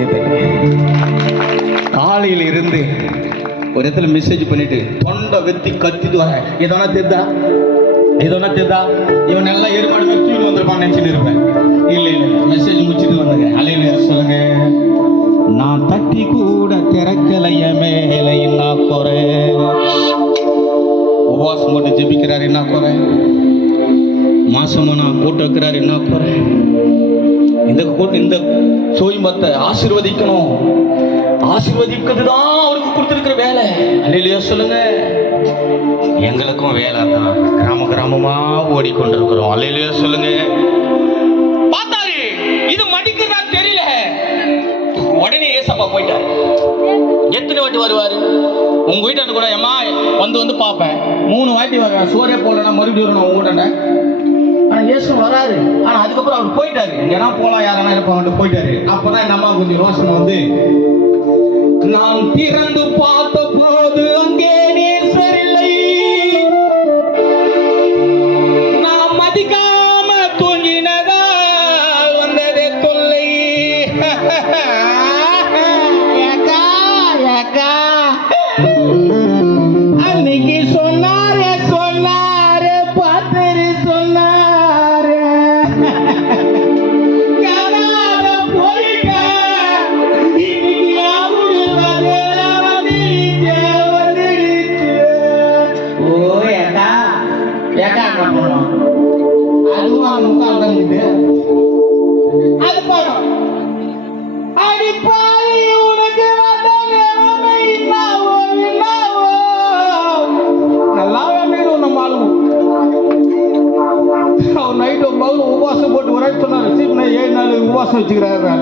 கையத்தை. காலையில் இருந்து ஒரு இடத்துல மெசேஜ் பண்ணிட்டு தொண்டை வெத்தி கத்திட்டு வர எதனா தெரிதா இவன் எல்லாம் எருமாடு தூக்கிட்டு வந்திருப்பான்னு நினைச்சிட்டு இருப்பேன். இல்லை மெசேஜ் முடிச்சுட்டு வந்தங்க. அலையில சொல்லுங்க, நான் தட்டி கூட திறக்கலைய மேல என்ன குறை, உபவாசம் போட்டு ஜெபிக்கிறார் என்ன குறை, மாசமான கூட்டு வைக்கிறார் என்ன குறை, இந்த சோய்மத்தை ஆசீர்வதிக்கணும், ஆசீர்வதிக்கிறதுதான் அவருக்கு கொடுத்திருக்கிற வேலை. அல்லேலூயா சொல்லுங்க. எங்களுக்கும் வேலை தான், கிராமமா ஓடிக்கொண்டிருக்கிறோம். அல்லேலூயா சொல்லுங்க. பார்த்தாரு இது மடிக்கிறதா தெரியல, உடனே ஏசப்பா போயிட்டாரு. எத்தனை வாட்டி வருவாரு உங்க வீட்டாண்டு கூட? ஏமா வந்து பார்ப்பேன். 3 வாட்டி வருவேன். சோறே போடலன்னா மறுபடியும் வரணும் உங்க வீட்டாண்ட. ஆனா இயேசு வராரு. ஆனா அதுக்கப்புறம் அவர் போயிட்டாரு. எங்கன்னா போலாம், யாரா இருப்பாங்க போயிட்டாரு. அப்பதான் என் அம்மா கொஞ்சம் ரோஷம் வந்து, நான் திறந்து பார்த்த போது அங்கே நேசர் இல்லை, நான் மதிக்காம தூங்கினதால் வந்ததே தொல்லை. அன்னைக்கு சொன்னாரே பார்த்தரு சொன்னாரு, நைட்டு உபவாசம் போட்டு வர சொன்னாரு. 7 நாள் உபவாசம் வச்சுக்கிறாரு.